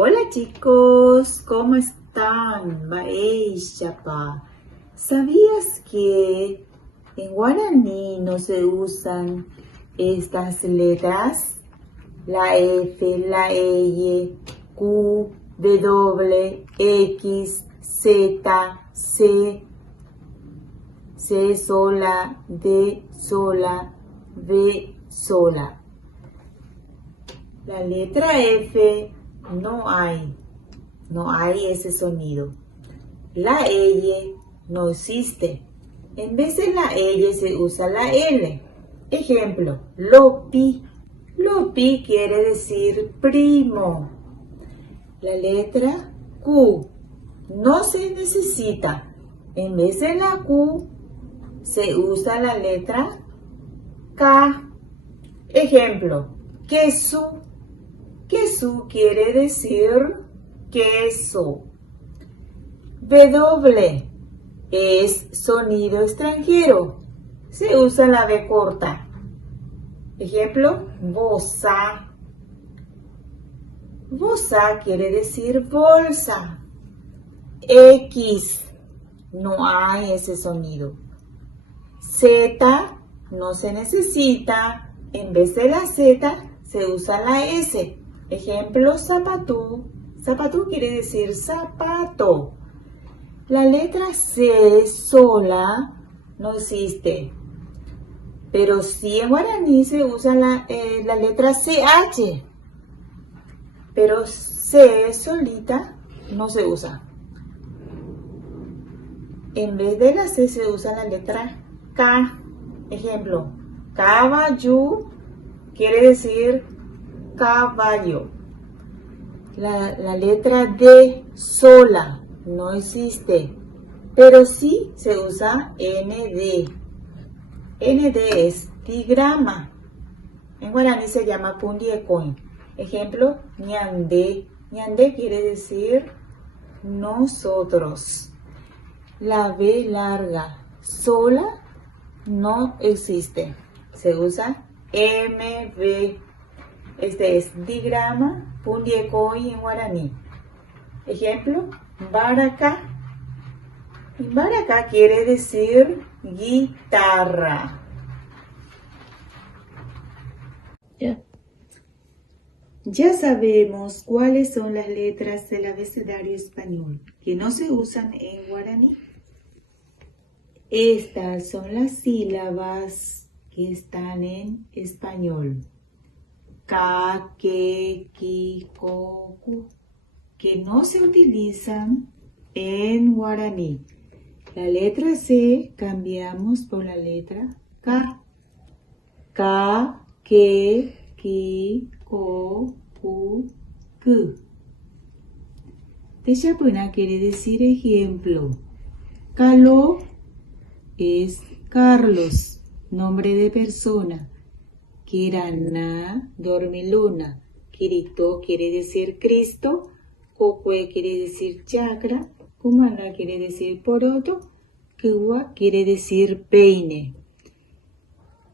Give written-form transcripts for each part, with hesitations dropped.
Hola chicos, ¿cómo están? Baeyapa. ¿Sabías que en guaraní no se usan estas letras? La F, la Y, Q, W, X, Z, C, C sola, D sola, V sola. La letra F no hay ese sonido. La L no existe. En vez de la L se usa la L. Ejemplo, Lopi. Lopi quiere decir primo. La letra Q no se necesita. En vez de la Q se usa la letra K. Ejemplo, queso. Queso quiere decir queso. W es sonido extranjero. Se usa la B corta. Ejemplo, bolsa. Bolsa quiere decir bolsa. X, no hay ese sonido. Z no se necesita. En vez de la Z se usa la S. Ejemplo, zapatú. Zapatú quiere decir zapato. La letra C sola no existe. Pero sí en guaraní se usa la letra CH. Pero C solita no se usa. En vez de la C se usa la letra K. Ejemplo, caballo quiere decir caballo. La letra D sola no existe, pero sí se usa ND. ND es digrama. En guaraní se llama pundiecoin. Ejemplo, ñandé. Ñandé quiere decir nosotros. La B larga sola no existe. Se usa MB. Este es digrama pundiecoin en guaraní. Ejemplo, baraka. Baraka quiere decir guitarra. Ya sabemos cuáles son las letras del abecedario español que no se usan en guaraní. Estas son las sílabas que están en español. Ka, ke, ki, ko, ku, que no se utilizan en guaraní. La letra C cambiamos por la letra K. Ka, ke, ki, ko, ku, ku. Techapuna quiere decir ejemplo. Kalo es Carlos, nombre de persona. Kirana, dormiluna. Kirito quiere decir Cristo. Kokue quiere decir chakra. Kumana quiere decir poroto. Kuwa quiere decir peine.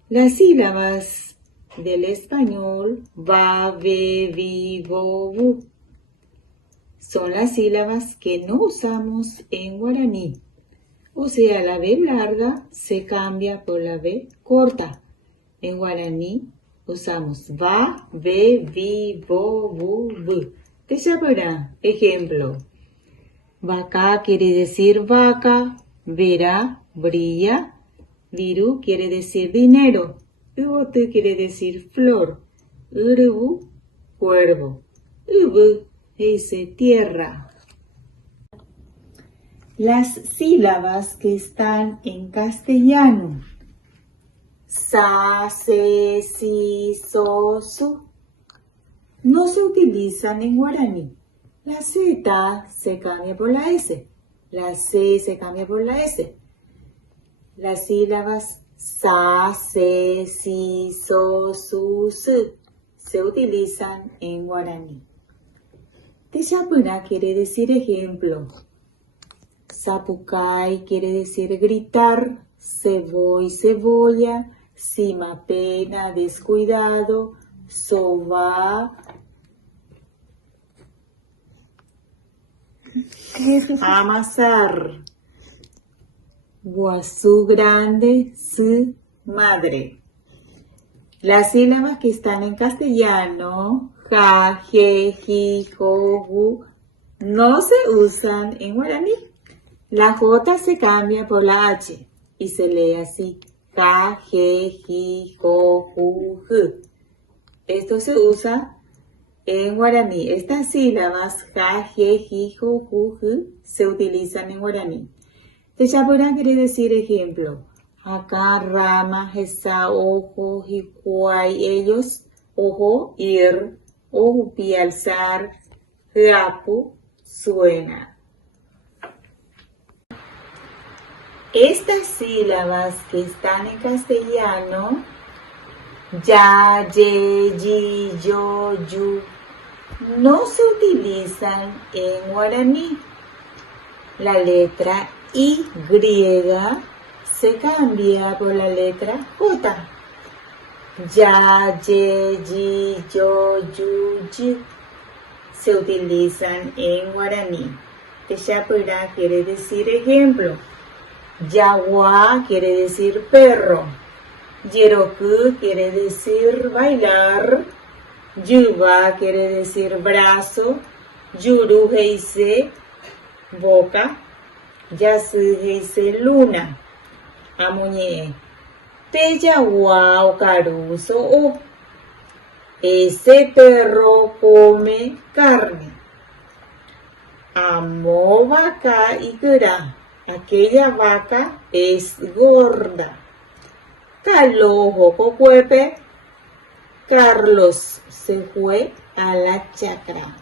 Las sílabas del español va, ve, vi, vo, vu son las sílabas que no usamos en guaraní. O sea, la B larga se cambia por la B corta. En guaraní usamos va, ve, vi, vo, vu, vu. Te llamará. Ejemplo. Vaca quiere decir vaca. Verá, brilla. Viru quiere decir dinero. Uotu quiere decir flor. Urubu, cuervo. Ubu dice tierra. Las sílabas que están en castellano. Sa, se, si, so, su. No se utilizan en guaraní. La Z se cambia por la S. La C se cambia por la S. Las sílabas sa, se, si, so, su, se utilizan en guaraní. Techapuna quiere decir ejemplo. Sapucay quiere decir gritar. Ceboy, cebolla. Sima, pena, descuidado. Soba, amasar. Guazú grande, su madre. Las sílabas que están en castellano, ja, je, ji, jo, gu, no se usan en guaraní. La J se cambia por la H y se lee así, ja, je, ji, jo, ju, ju. Esto se usa en guaraní. Estas sílabas, ja, je, ji, jo, ju, ju, se utilizan en guaraní. Techapura quiere decir ejemplo. Acá, rama, jesa, ojo, jicuay, ellos, ojo, ir, ojupi, alzar, japu, suena. Estas sílabas que están en castellano, ya, ye, yi, yo, yu, no se utilizan en guaraní. La letra Y se cambia por la letra J. Ya, ye, yi, yo, yu, yi se utilizan en guaraní. Techapura quiere decir ejemplo. Yaguá quiere decir perro. Yeroku quiere decir bailar. Yuba quiere decir brazo. Yuru heise boca. Yasu heise luna. Amuñe. Teyaguá o caruso o. Ese perro come carne. Amó vaca y gra. Aquella vaca es gorda. Calojo cocuepe. Carlos se fue a la chacra.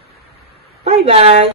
Bye bye.